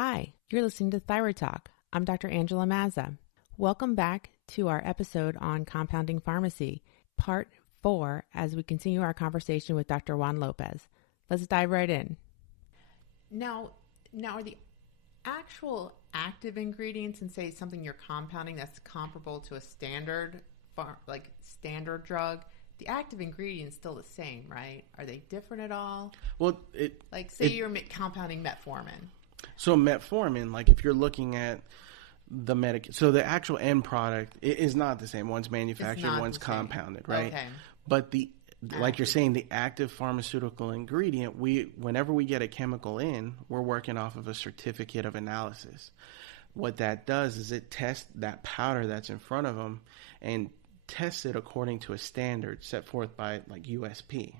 Hi, you're listening to Thyroid Talk. I'm Dr. Angela Mazza. Welcome back to our episode on compounding pharmacy, part 4, as we continue our conversation with Dr. Juan Lopez. Let's dive right in. Now are the actual active ingredients in, say, something you're compounding that's comparable to a standard drug, the active ingredient's still the same, right? Are they different at all? Well, you're compounding metformin. So metformin, like if you're looking at the so the actual end product is not the same. One's manufactured, one's compounded, right? Okay. But like you're saying, the active pharmaceutical ingredient, whenever we get a chemical in, we're working off of a certificate of analysis. What that does is it tests that powder that's in front of them and tests it according to a standard set forth by like USP,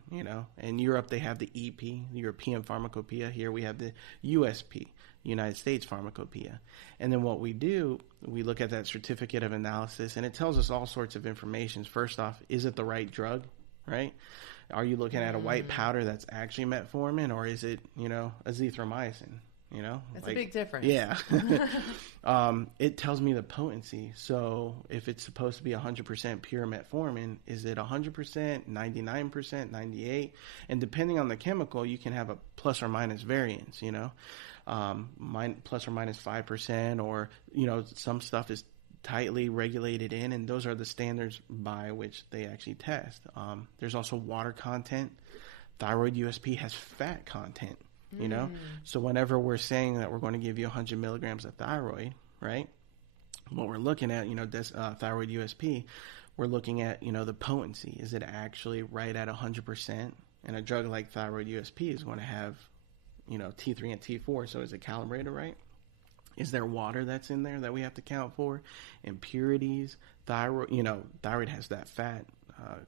In Europe, they have the EP, the European Pharmacopoeia. Here we have the USP, United States Pharmacopoeia. And then what we do, we look at that certificate of analysis, and it tells us all sorts of information. First off, is it the right drug, right? Are you looking at a white powder that's actually metformin, or is it, azithromycin? It's a big difference. Yeah. It tells me the potency. So if it's supposed to be 100% pure metformin, is it 100%, 99%, 98%? And depending on the chemical, you can have a plus or minus variance, plus or minus 5%, or, some stuff is tightly regulated in, and those are the standards by which they actually test. There's also water content. Thyroid USP has fat content. So whenever we're saying that we're going to give you 100 milligrams of thyroid, right? What we're looking at, thyroid USP, we're looking at, the potency. Is it actually right at 100%? And a drug like thyroid USP is going to have, T3 and T4. So is it calibrated right? Is there water that's in there that we have to count for? Impurities, thyroid has that fat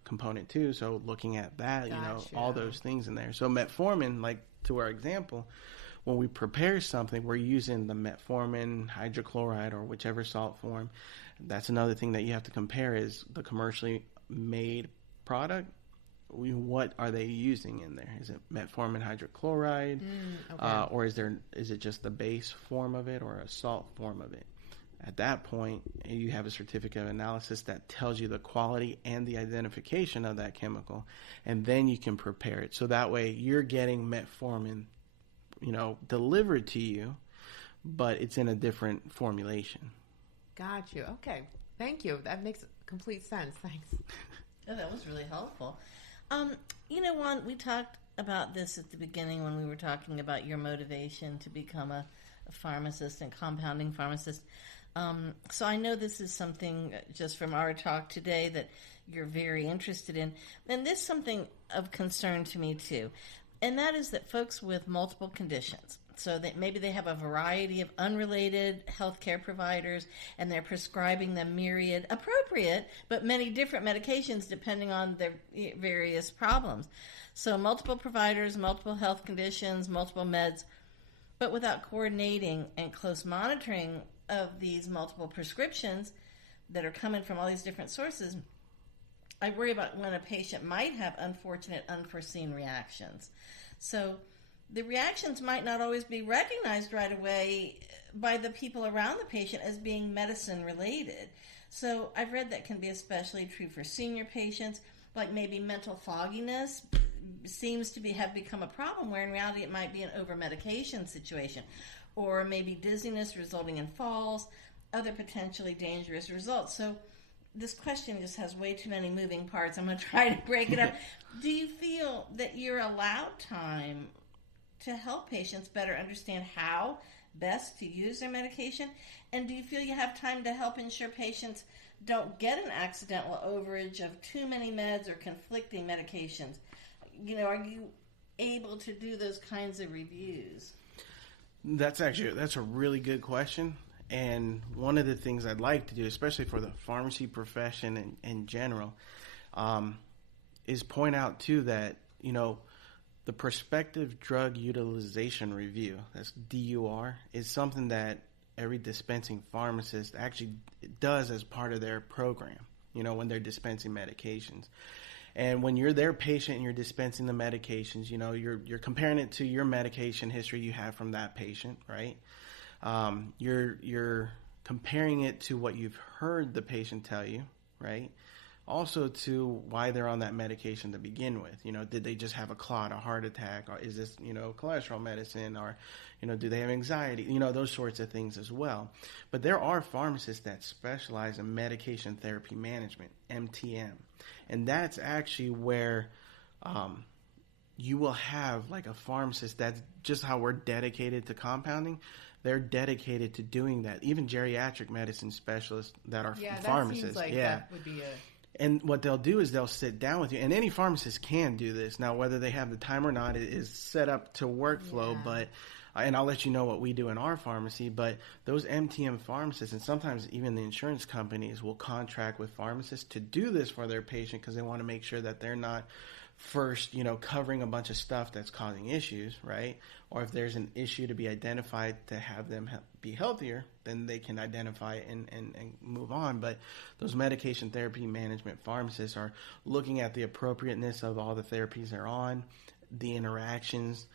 component too. So looking at that, all those things in there. So metformin, like to our example, when we prepare something, we're using the metformin, hydrochloride, or whichever salt form. That's another thing that you have to compare is the commercially made product. What are they using in there? Is it metformin hydrochloride, or is it just the base form of it or a salt form of it? At that point, you have a certificate of analysis that tells you the quality and the identification of that chemical, and then you can prepare it. So that way you're getting metformin, delivered to you, but it's in a different formulation. Got you. Okay. Thank you. That makes complete sense. Thanks. Oh, that was really helpful. Juan, we talked about this at the beginning when we were talking about your motivation to become a pharmacist and compounding pharmacist. So I know this is something just from our talk today that you're very interested in. And this is something of concern to me too. And that is that folks with multiple conditions, so that maybe they have a variety of unrelated healthcare providers and they're prescribing them myriad appropriate, but many different medications depending on their various problems. So multiple providers, multiple health conditions, multiple meds, but without coordinating and close monitoring of these multiple prescriptions that are coming from all these different sources, I worry about when a patient might have unfortunate, unforeseen reactions. So the reactions might not always be recognized right away by the people around the patient as being medicine related. So I've read that can be especially true for senior patients, like maybe mental fogginess seems to have become a problem, where in reality it might be an over-medication situation, or maybe dizziness resulting in falls, other potentially dangerous results. So this question just has way too many moving parts. I'm going to try to break it up. Do you feel that you're allowed time to help patients better understand how best to use their medication? And do you feel you have time to help ensure patients don't get an accidental overage of too many meds or conflicting medications? Are you able to do those kinds of reviews? That's a really good question. And one of the things I'd like to do, especially for the pharmacy profession in general, is point out too that, the prospective drug utilization review, that's DUR, is something that every dispensing pharmacist actually does as part of their program, when they're dispensing medications. And when you're their patient and you're dispensing the medications, you're comparing it to your medication history you have from that patient, right? You're comparing it to what you've heard the patient tell you, right? Also to why they're on that medication to begin with. Did they just have a clot, a heart attack, or is this, cholesterol medicine, or, do they have anxiety? Those sorts of things as well. But there are pharmacists that specialize in medication therapy management, MTM. And that's actually where you will have like a pharmacist. That's just how we're dedicated to compounding. They're dedicated to doing that. Even geriatric medicine specialists that are pharmacists. That seems like that would be And what they'll do is they'll sit down with you. And any pharmacist can do this. Now, whether they have the time or not, it is set up to workflow. Yeah. But and I'll let you know what we do in our pharmacy. But those MTM pharmacists, and sometimes even the insurance companies, will contract with pharmacists to do this for their patient because they want to make sure that they're not first, covering a bunch of stuff that's causing issues, right? Or if there's an issue to be identified to have them be healthier, then they can identify it and move on. But those medication therapy management pharmacists are looking at the appropriateness of all the therapies they're on, the interactions.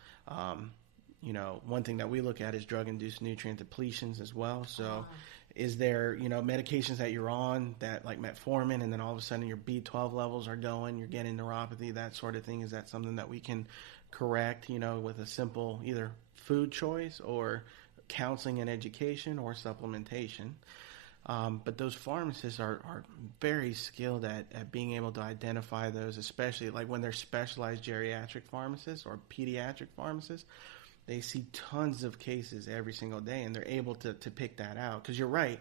One thing that we look at is drug-induced nutrient depletions as well. So is there, medications that you're on that like metformin, and then all of a sudden your B12 levels are going, you're getting neuropathy, that sort of thing. Is that something that we can correct, with a simple either food choice or counseling and education or supplementation? But those pharmacists are very skilled at being able to identify those, especially like when they're specialized geriatric pharmacists or pediatric pharmacists. They see tons of cases every single day, and they're able to pick that out. Because you're right,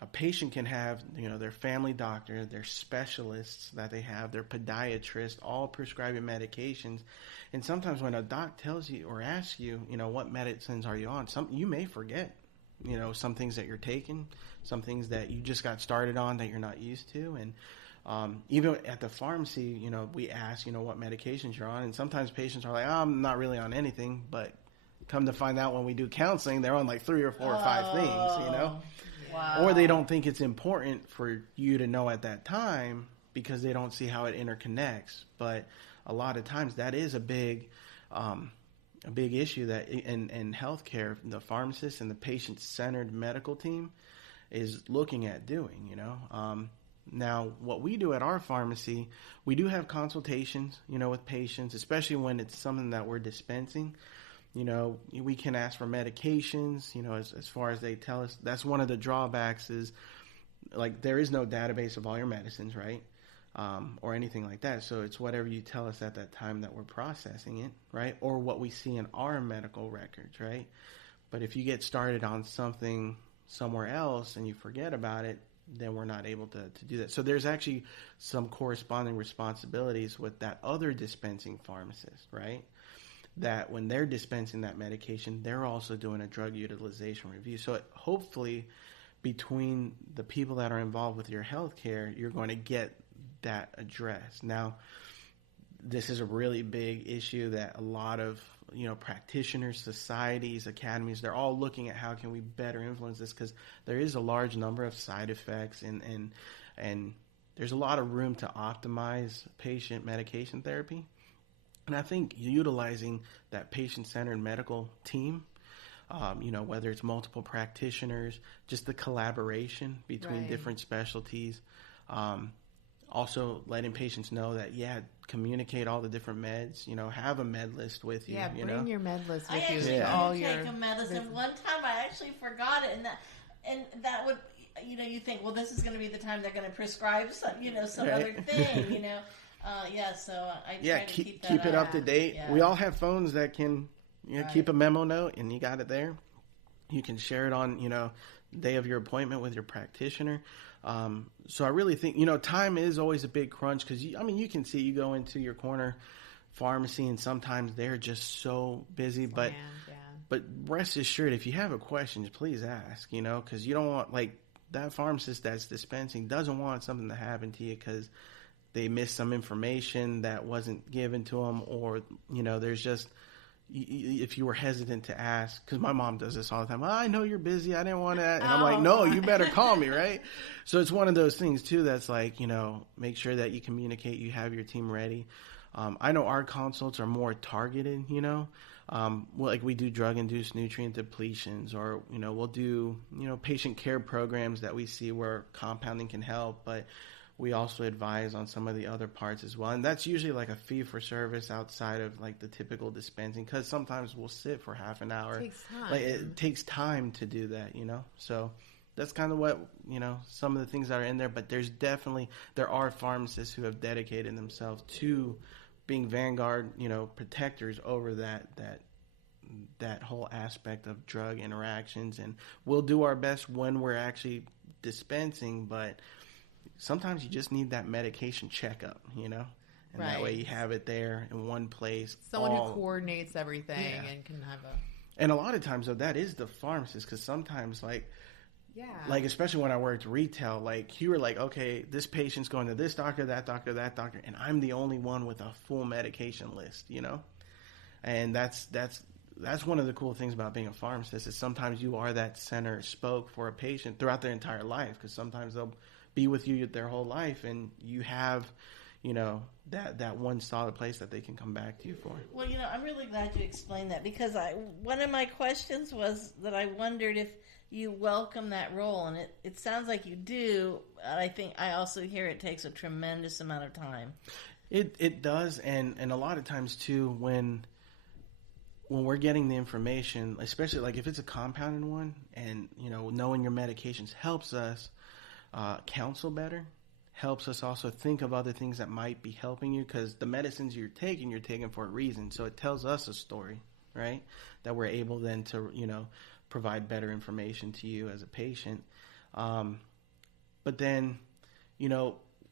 a patient can have, their family doctor, their specialists that they have, their podiatrist, all prescribing medications. And sometimes when a doc tells you or asks you, what medicines are you on, you may forget, some things that you're taking, some things that you just got started on that you're not used to. And even at the pharmacy, we ask, what medications you're on. And sometimes patients are like, I'm not really on anything, but come to find out when we do counseling, they're on like 3 or 4 or 5 things, Wow. Or they don't think it's important for you to know at that time because they don't see how it interconnects. But a lot of times that is a big issue that in healthcare, the pharmacist and the patient-centered medical team is looking at doing, Now, what we do at our pharmacy, we do have consultations, with patients, especially when it's something that we're dispensing. We can ask for medications, as far as they tell us. That's one of the drawbacks is, like, there is no database of all your medicines, right? Or anything like that. So it's whatever you tell us at that time that we're processing it, right? Or what we see in our medical records, right? But if you get started on something somewhere else and you forget about it, then we're not able to do that. So there's actually some corresponding responsibilities with that other dispensing pharmacist, right? That when they're dispensing that medication, they're also doing a drug utilization review. So hopefully between the people that are involved with your healthcare, you're going to get that addressed. Now, this is a really big issue that a lot of, practitioners, societies, academies, they're all looking at how can we better influence this, because there is a large number of side effects and there's a lot of room to optimize patient medication therapy. And I think utilizing that patient-centered medical team, whether it's multiple practitioners, just the collaboration between different specialties, also letting patients know that, communicate all the different meds, have a med list with you. Bring your med list with you. I All actually your take a medicine. One time I actually forgot it, and that would, you think, well, this is going to be the time they're going to prescribe some, some other thing, So I try to keep that it up to date. Yeah. We all have phones that can, keep a memo note, and you got it there. You can share it on, day of your appointment with your practitioner. So I really think, time is always a big crunch because, you can see, you go into your corner pharmacy and sometimes they're just so busy. But rest assured, if you have a question, please ask, because you don't want, like, that pharmacist that's dispensing doesn't want something to happen to you because they missed some information that wasn't given to them, or, there's just, if you were hesitant to ask, because my mom does this all the time. Well, I know you're busy. I didn't want to. And I'm like, no, you better call me, right? So it's one of those things, too, that's like, make sure that you communicate, you have your team ready. I know our consults are more targeted, like we do drug-induced nutrient depletions, or, we'll do, patient care programs that we see where compounding can help, but we also advise on some of the other parts as well. And that's usually like a fee for service outside of like the typical dispensing, because sometimes we'll sit for half an hour. It takes time. Like it takes time to do that, So that's kind of what, some of the things that are in there. But there are pharmacists who have dedicated themselves to being vanguard, protectors over that whole aspect of drug interactions. And we'll do our best when we're actually dispensing, but sometimes you just need that medication checkup, and right. That way you have it there in one place. Someone who coordinates everything and can have And a lot of times, though, that is the pharmacist, because sometimes, like, especially when I worked retail, like, you were like, okay, this patient's going to this doctor, that doctor, and I'm the only one with a full medication list, And that's one of the cool things about being a pharmacist, is sometimes you are that center spoke for a patient throughout their entire life, because sometimes they'll be with you their whole life, and you have, that one solid place that they can come back to you for. Well, I'm really glad you explained that, because one of my questions was that I wondered if you welcome that role, and it sounds like you do. I think I also hear it takes a tremendous amount of time. It does, and a lot of times too, when we're getting the information, especially like if it's a compounded one, and knowing your medications helps us counsel better, helps us also think of other things that might be helping you, because the medicines you're taking for a reason. So it tells us a story, right? That we're able then to, provide better information to you as a patient. But then,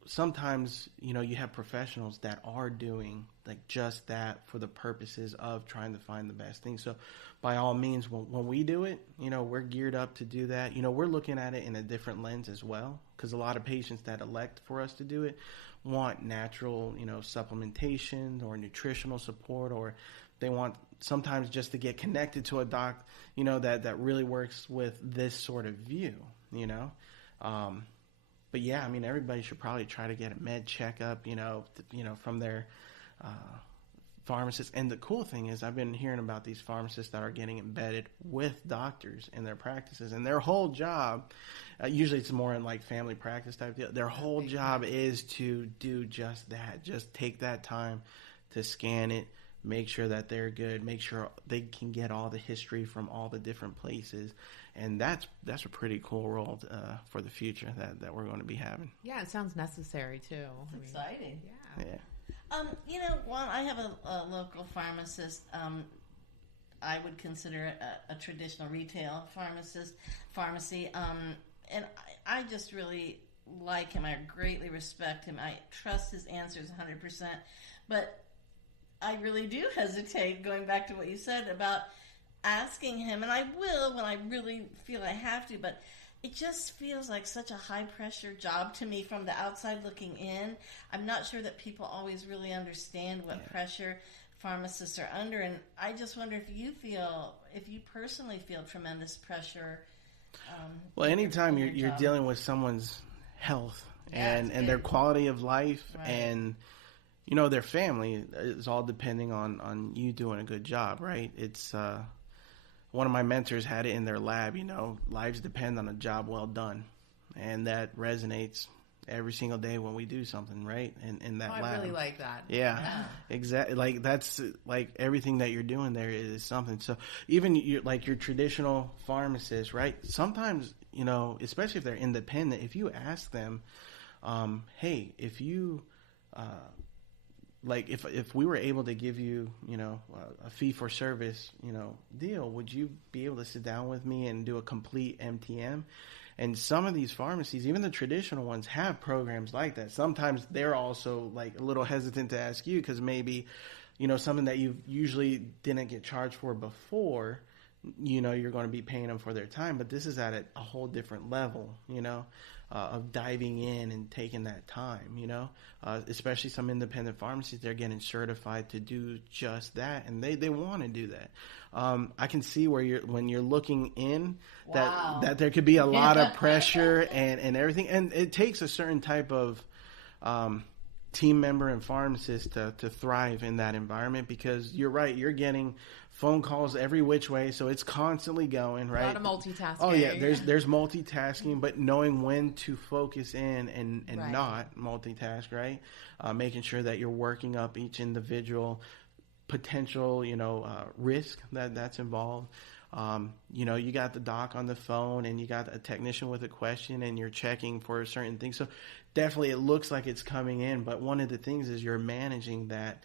sometimes, you have professionals that are doing like just that for the purposes of trying to find the best thing. So by all means, when we do it, we're geared up to do that. We're looking at it in a different lens as well, because a lot of patients that elect for us to do it want natural, supplementation or nutritional support, or they want sometimes just to get connected to a doc, that really works with this sort of view, But yeah, I mean, everybody should probably try to get a med checkup, from their pharmacist. And the cool thing is, I've been hearing about these pharmacists that are getting embedded with doctors in their practices, and their whole job, usually it's more in like family practice type deal, their whole job is to do just that. Just take that time to scan it, make sure that they're good, make sure they can get all the history from all the different places. And that's a pretty cool role for the future that we're going to be having. Yeah, it sounds necessary too. It's exciting. Yeah. Juan, I have a local pharmacist. I would consider it a traditional retail pharmacy. And I just really like him. I greatly respect him. I trust his answers 100%. But I really do hesitate, going back to what you said about asking him, and I will when I really feel I have to, but it just feels like such a high-pressure job to me from the outside looking in. I'm not sure that people always really understand what pressure pharmacists are under, and I just wonder if you personally feel tremendous pressure. Well, anytime you're dealing with someone's health and their quality of life, and their family, is all depending on you doing a good job, right? It's one of my mentors had it in their lab, lives depend on a job well done. And that resonates every single day when we do something, right? In that lab. I really like that. Yeah. Exactly. Like, that's like everything that you're doing there is something. So even your traditional pharmacist, right? Sometimes, especially if they're independent, if you ask them, hey, if you, if we were able to give you, a fee for service, deal, would you be able to sit down with me and do a complete MTM? And some of these pharmacies, even the traditional ones, have programs like that. Sometimes they're also like a little hesitant to ask you, because maybe, something that you usually didn't get charged for before, you're going to be paying them for their time. But this is at a whole different level, of diving in and taking that time, especially some independent pharmacies, they're getting certified to do just that. And they want to do that. I can see when you're looking in that there could be a lot of pressure and everything. And it takes a certain type of, team member and pharmacist to thrive in that environment, because you're right, you're getting phone calls every which way, so it's constantly going, right? A lot of multitasking. Oh yeah, there's multitasking, but knowing when to focus in and Right. not multitask, right? Making sure that you're working up each individual potential, risk that's involved. You got the doc on the phone and you got a technician with a question and you're checking for certain things. So definitely it looks like it's coming in, but one of the things is you're managing that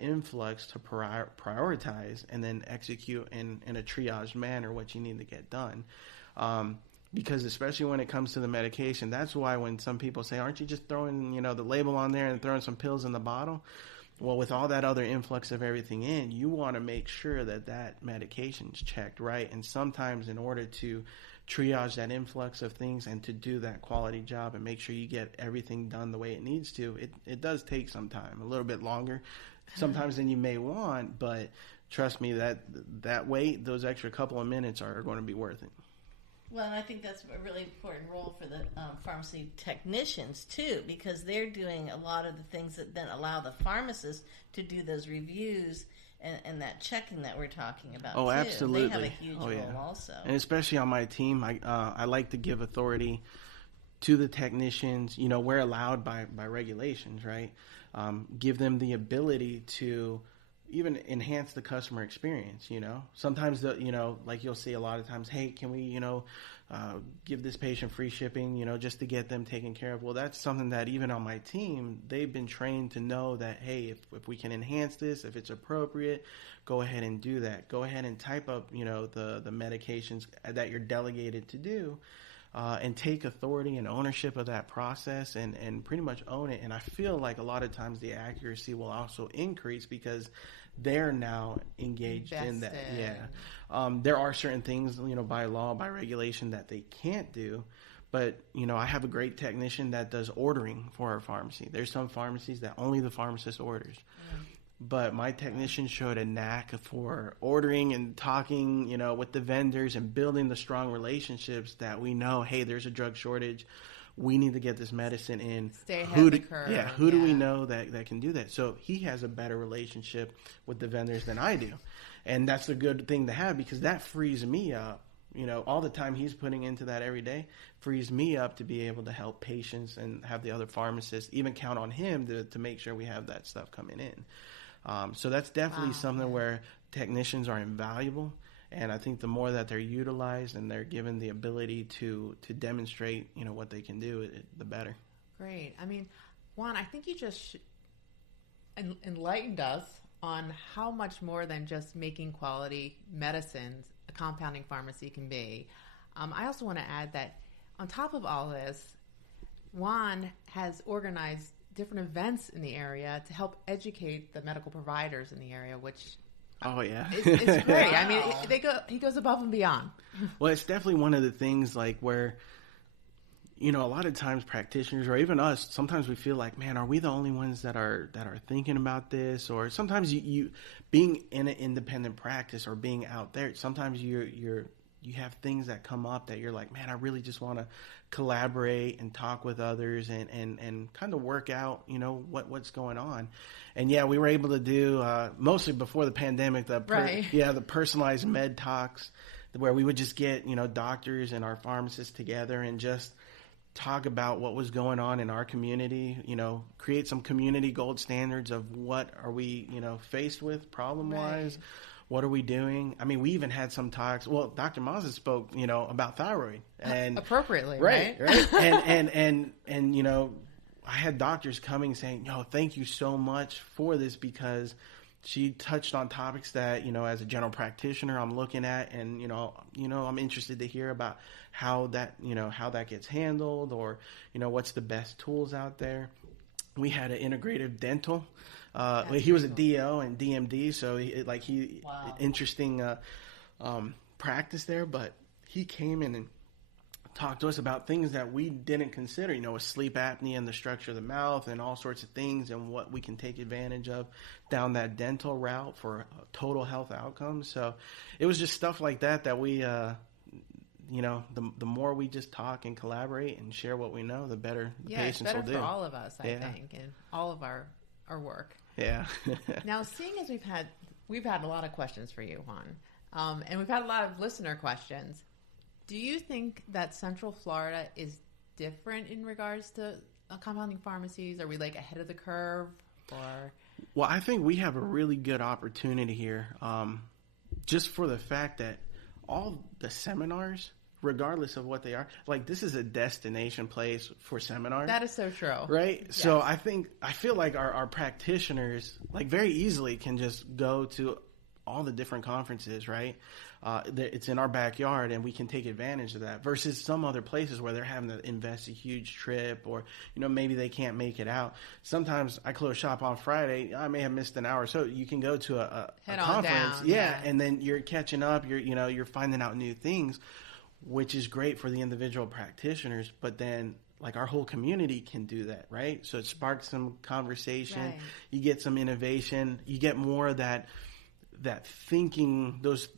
influx to prioritize and then execute in a triaged manner what you need to get done. Because especially when it comes to the medication, that's why when some people say, aren't you just throwing, the label on there and throwing some pills in the bottle? Well, with all that other influx of everything in, you want to make sure that medication's checked right. And sometimes in order to triage that influx of things and to do that quality job and make sure you get everything done the way it needs to, it does take some time, a little bit longer sometimes than you may want. But trust me, that wait, those extra couple of minutes are going to be worth it. Well, and I think that's a really important role for the pharmacy technicians, too, because they're doing a lot of the things that then allow the pharmacist to do those reviews and that checking that we're talking about, Oh, too. Absolutely. They have a huge role also. And especially on my team, I like to give authority to the technicians. We're allowed by regulations, right? Give them the ability to even enhance the customer experience. Sometimes like you'll see a lot of times, hey, can we give this patient free shipping, just to get them taken care of. Well, that's something that even on my team, they've been trained to know that, hey, if we can enhance this, if it's appropriate, go ahead and do that. Go ahead and type up the medications that you're delegated to do, and take authority and ownership of that process and pretty much own it. And I feel like a lot of times the accuracy will also increase because they're now engaged in that. Yeah. There are certain things, by law, by regulation that they can't do. But, I have a great technician that does ordering for our pharmacy. There's some pharmacies that only the pharmacist orders. But my technician showed a knack for ordering and talking, with the vendors and building the strong relationships that we know, hey, there's a drug shortage. We need to get this medicine in. Stay ahead of the curve. Yeah, who do we know that can do that? So he has a better relationship with the vendors than I do. And that's a good thing to have because that frees me up. All the time he's putting into that every day frees me up to be able to help patients and have the other pharmacists even count on him to make sure we have that stuff coming in. So that's definitely something where technicians are invaluable. And I think the more that they're utilized and they're given the ability to demonstrate, what they can do, the better. Great. I mean, Juan, I think you just enlightened us on how much more than just making quality medicines a compounding pharmacy can be. I also want to add that on top of all this, Juan has organized different events in the area to help educate the medical providers in the area, which it's great. I mean, he goes above and beyond. Well, it's definitely one of the things like where, a lot of times practitioners or even us, sometimes we feel like, man, are we the only ones that are thinking about this? Or sometimes you being in an independent practice or being out there, sometimes you have things that come up that you're like, man, I really just want to collaborate and talk with others and kind of work out, what's going on. And yeah, we were able to do, mostly before the pandemic, the personalized med talks where we would just get, doctors and our pharmacists together and just talk about what was going on in our community, create some community gold standards of what are we, faced with problem-wise. Right. What are we doing? I mean, we even had some talks. Well, Dr. Mazza spoke, about thyroid and appropriately, right? and I had doctors coming saying, thank you so much for this because she touched on topics that, as a general practitioner, I'm looking at and, I'm interested to hear about how that gets handled or, what's the best tools out there. We had an integrative dental. He was a DO and DMD, so interesting practice there. But he came in and talked to us about things that we didn't consider, with sleep apnea and the structure of the mouth and all sorts of things and what we can take advantage of down that dental route for total health outcomes. So it was just stuff like that we, the more we just talk and collaborate and share what we know, the better the patients will do. It's better for all of us, I think, and all of our work. Yeah. Now, seeing as we've had We've had a lot of questions for you, Juan. And we've had a lot of listener questions. Do you think that Central Florida is different in regards to compounding pharmacies? Are we like ahead of the curve, or? Well, I think we have a really good opportunity here, just for the fact that all the seminars, regardless of what they are, like this is a destination place for seminars. That is so true. Right? Yes. So I feel like our practitioners like very easily can just go to all the different conferences, right? It's in our backyard and we can take advantage of that versus some other places where they're having to invest a huge trip or, maybe they can't make it out. Sometimes I close shop on Friday. I may have missed an hour. So you can go to a conference. Down, yeah. And then you're catching up. You're finding out new things, which is great for the individual practitioners. But then like our whole community can do that, right? So it sparks some conversation. Right. You get some innovation. You get more of that thinking, those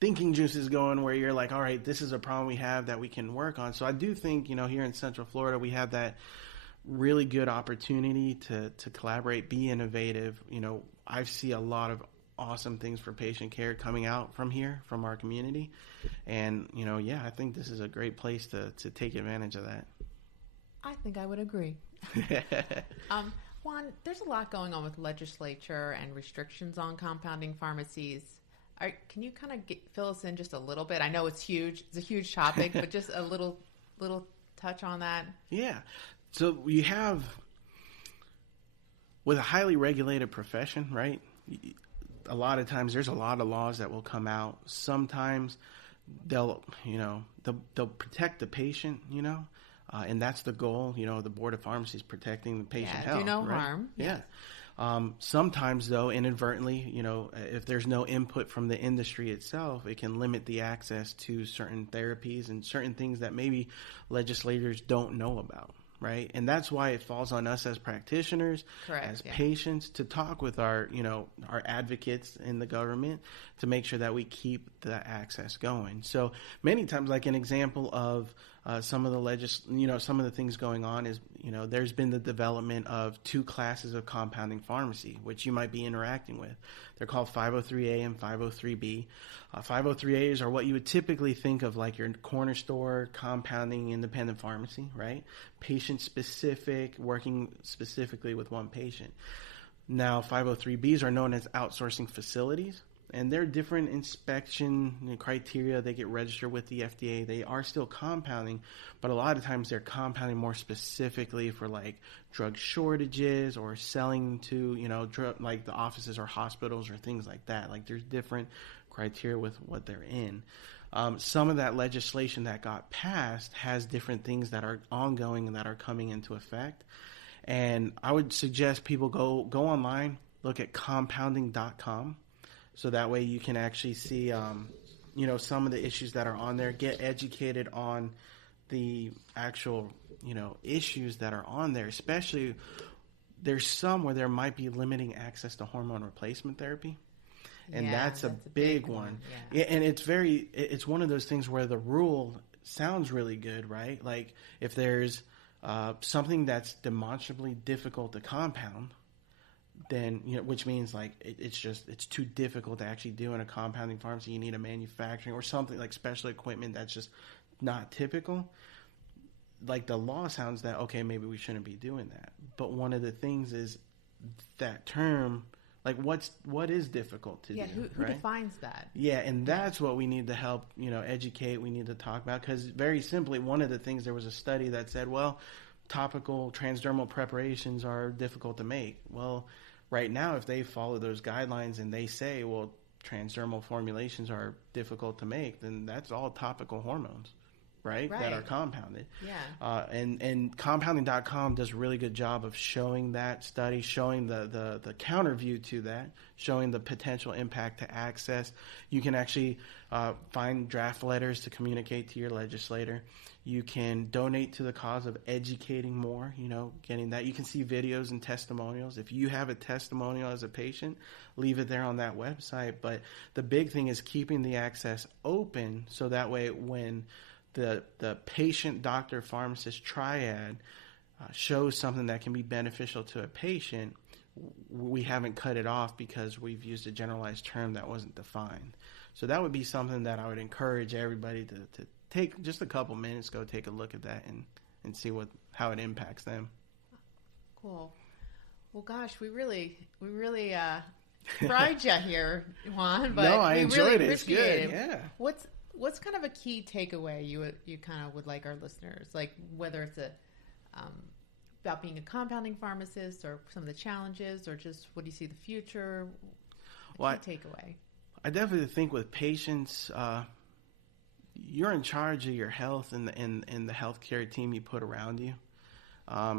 thinking juices going where you're like, all right, this is a problem we have that we can work on. So I do think, here in Central Florida, we have that really good opportunity to collaborate, be innovative. I see a lot of awesome things for patient care coming out from here, from our community. And, I think this is a great place to take advantage of that. I think I would agree. Juan, there's a lot going on with legislature and restrictions on compounding pharmacies. Can you kind of fill us in just a little bit? I know it's huge. It's a huge topic, but just a little touch on that. Yeah. So you have, with a highly regulated profession, right? A lot of times there's a lot of laws that will come out. Sometimes they'll protect the patient, and that's the goal. The Board of Pharmacies protecting the patient health. Do no right? harm. Yeah. Sometimes, though, inadvertently, if there's no input from the industry itself, it can limit the access to certain therapies and certain things that maybe legislators don't know about, right? And that's why it falls on us as practitioners, as patients, to talk with our advocates in the government to make sure that we keep the access going. So many times, like an example of some of the some of the things going on is, there's been the development of 2 classes of compounding pharmacy, which you might be interacting with. They're called 503A and 503B. 503As are what you would typically think of like your corner store, compounding, independent pharmacy, right? Patient specific, working specifically with one patient. Now, 503Bs are known as outsourcing facilities. And they're different inspection criteria. They get registered with the FDA. They are still compounding, but a lot of times they're compounding more specifically for like drug shortages or selling to, like the offices or hospitals or things like that. Like there's different criteria with what they're in. Some of that legislation that got passed has different things that are ongoing and that are coming into effect. And I would suggest people go online, look at compounding.com. So that way you can actually see, some of the issues that are on there, get educated on the actual, issues that are on there. Especially there's some where there might be limiting access to hormone replacement therapy. And that's a big one. Yeah. And it's one of those things where the rule sounds really good, right? Like if there's something that's demonstrably difficult to compound, then, which means like it's too difficult to actually do in a compounding pharmacy. You need a manufacturing or something like special equipment that's just not typical. Like the law sounds that, okay, maybe we shouldn't be doing that. But one of the things is that term, like what is difficult to do? Who defines that? Yeah, and that's what we need to help, educate. We need to talk about, because very simply, one of the things, there was a study that said, well, topical transdermal preparations are difficult to make. Well, right now, if they follow those guidelines and they say, well, transdermal formulations are difficult to make, then that's all topical hormones, right? That are compounded. Yeah. And compounding.com does a really good job of showing that study, showing the counter view to that, showing the potential impact to access. You can actually find draft letters to communicate to your legislator. You can donate to the cause of educating more, getting that. You can see videos and testimonials. If you have a testimonial as a patient, leave it there on that website. But the big thing is keeping the access open, so that way when the patient, doctor, pharmacist triad shows something that can be beneficial to a patient, we haven't cut it off because we've used a generalized term that wasn't defined. So that would be something that I would encourage everybody to take just a couple minutes, go take a look at that and see how it impacts them. Cool. Well, gosh, we really fried you here, Juan. But no, I enjoyed really it. It's good. it. Yeah. What's kind of a key takeaway you kind of would like our listeners, like whether it's about being a compounding pharmacist or some of the challenges, or just what do you see the future? Key takeaway. I definitely think with patients, you're in charge of your health and the healthcare team you put around you.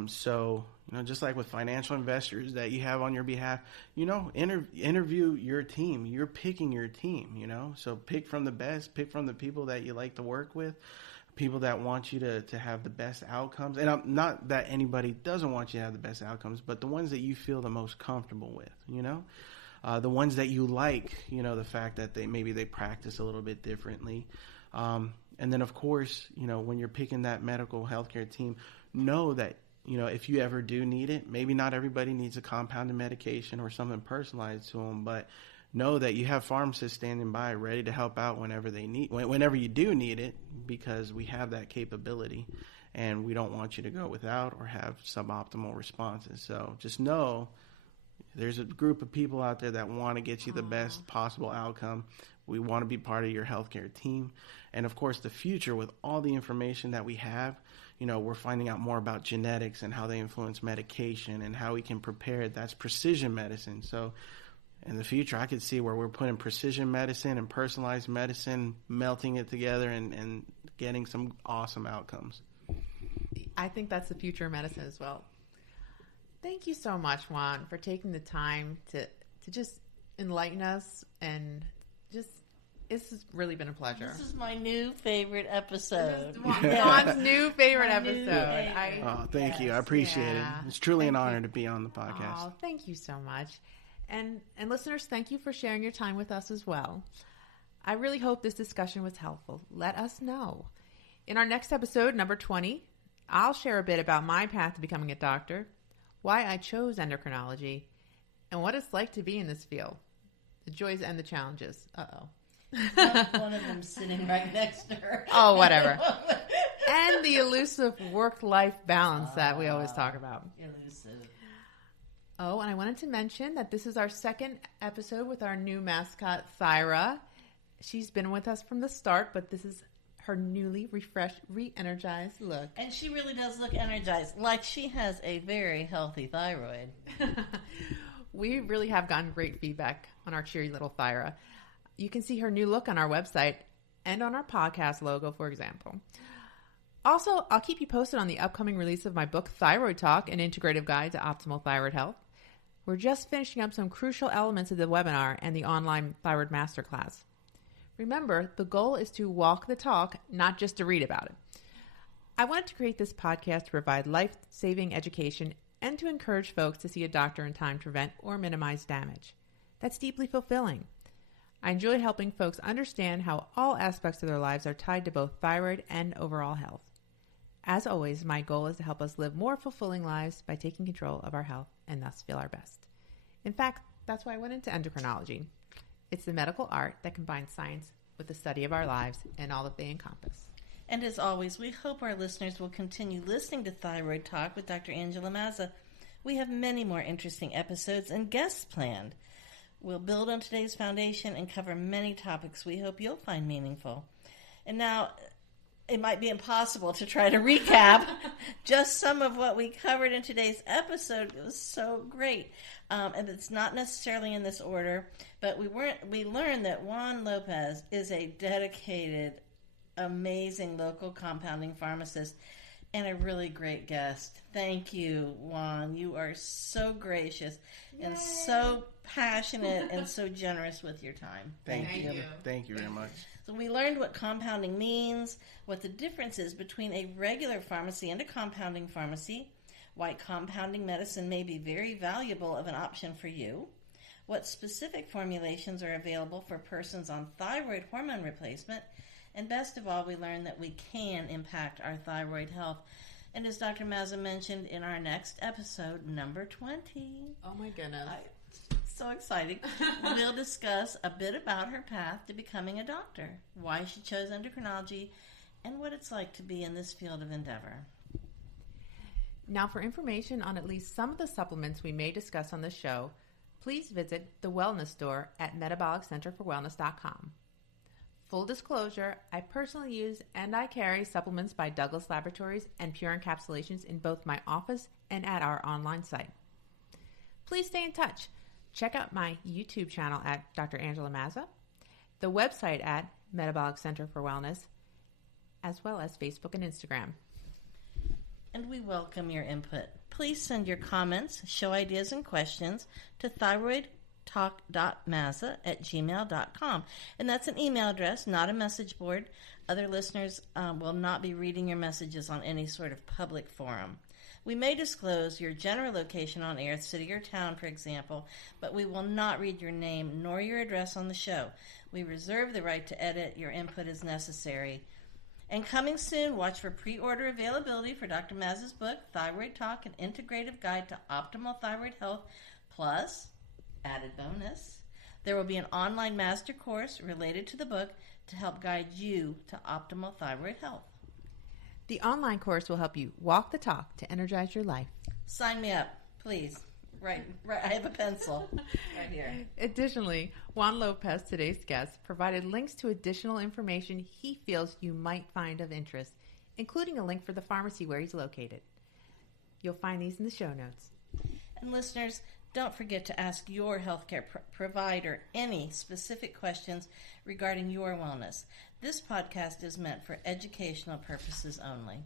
So, just like with financial investors that you have on your behalf, interview your team. You're picking your team, so pick from the best, pick from the people that you like to work with, people that want you to have the best outcomes. And not that anybody doesn't want you to have the best outcomes, but the ones that you feel the most comfortable with, the ones that you like, the fact that they practice a little bit differently. And then, of course, when you're picking that medical healthcare team, know that, if you ever do need it, maybe not everybody needs a compounded medication or something personalized to them, but know that you have pharmacists standing by ready to help out whenever you do need it, because we have that capability and we don't want you to go without or have suboptimal responses. So just know there's a group of people out there that want to get you the best possible outcome. We want to be part of your healthcare team. And of course, the future, with all the information that we have, we're finding out more about genetics and how they influence medication and how we can prepare it. That's precision medicine. So in the future, I could see where we're putting precision medicine and personalized medicine, melting it together and getting some awesome outcomes. I think that's the future of medicine as well. Thank you so much, Juan, for taking the time to just enlighten us, and this has really been a pleasure. This is my new favorite episode. Juan's new favorite episode. Thank you. I appreciate it. It's truly an honor to be on the podcast. Oh, thank you so much. And listeners, thank you for sharing your time with us as well. I really hope this discussion was helpful. Let us know. In our next episode, number 20, I'll share a bit about my path to becoming a doctor, why I chose endocrinology, and what it's like to be in this field, the joys and the challenges. One of them sitting right next to her. Oh, whatever. And the elusive work-life balance that we always talk about. Elusive. Oh, and I wanted to mention that this is our second episode with our new mascot, Thyra. She's been with us from the start, but this is her newly refreshed, re-energized look. And she really does look energized, like she has a very healthy thyroid. We really have gotten great feedback on our cheery little Thyra. You can see her new look on our website and on our podcast logo, for example. Also, I'll keep you posted on the upcoming release of my book, Thyroid Talk, an integrative guide to optimal thyroid health. We're just finishing up some crucial elements of the webinar and the online thyroid masterclass. Remember, the goal is to walk the talk, not just to read about it. I wanted to create this podcast to provide life-saving education and to encourage folks to see a doctor in time to prevent or minimize damage. That's deeply fulfilling. I enjoy helping folks understand how all aspects of their lives are tied to both thyroid and overall health. As always, my goal is to help us live more fulfilling lives by taking control of our health and thus feel our best. In fact, that's why I went into endocrinology. It's the medical art that combines science with the study of our lives and all that they encompass. And as always, we hope our listeners will continue listening to Thyroid Talk with Dr. Angela Mazza. We have many more interesting episodes and guests planned. We'll build on today's foundation and cover many topics we hope you'll find meaningful. And now, it might be impossible to try to recap just some of what we covered in today's episode. It was so great. And it's not necessarily in this order, but we learned that Juan Lopez is a dedicated, amazing local compounding pharmacist and a really great guest. Thank you, Juan. You are so gracious and so passionate and so generous with your time. Thank you. Thank you very much. So we learned what compounding means, what the difference is between a regular pharmacy and a compounding pharmacy, why compounding medicine may be very valuable of an option for you, what specific formulations are available for persons on thyroid hormone replacement, and best of all, we learned that we can impact our thyroid health. And as Dr. Mazza mentioned in our next episode, number 20. Oh my goodness. So exciting. We'll discuss a bit about her path to becoming a doctor, why she chose endocrinology, and what it's like to be in this field of endeavor. Now, for information on at least some of the supplements we may discuss on this show, please visit the Wellness Store at metaboliccenterforwellness.com. Full disclosure, I personally use and I carry supplements by Douglas Laboratories and Pure Encapsulations in both my office and at our online site. Please stay in touch. Check out my YouTube channel at Dr. Angela Mazza, the website at Metabolic Center for Wellness, as well as Facebook and Instagram. And we welcome your input. Please send your comments, show ideas, and questions to thyroid-talk.mazza@gmail.com. And that's an email address, not a message board. Other listeners will not be reading your messages on any sort of public forum. We may disclose your general location on air, city or town, for example, but we will not read your name nor your address on the show. We reserve the right to edit your input as necessary. And coming soon, watch for pre-order availability for Dr. Mazza's book, Thyroid Talk, an integrative guide to optimal thyroid health, plus, added bonus, there will be an online master course related to the book to help guide you to optimal thyroid health. The online course will help you walk the talk to energize your life. Sign me up, please. Right. I have a pencil right here. Additionally, Juan Lopez, today's guest, provided links to additional information he feels you might find of interest, including a link for the pharmacy where he's located. You'll find these in the show notes. And listeners, don't forget to ask your healthcare provider any specific questions regarding your wellness. This podcast is meant for educational purposes only.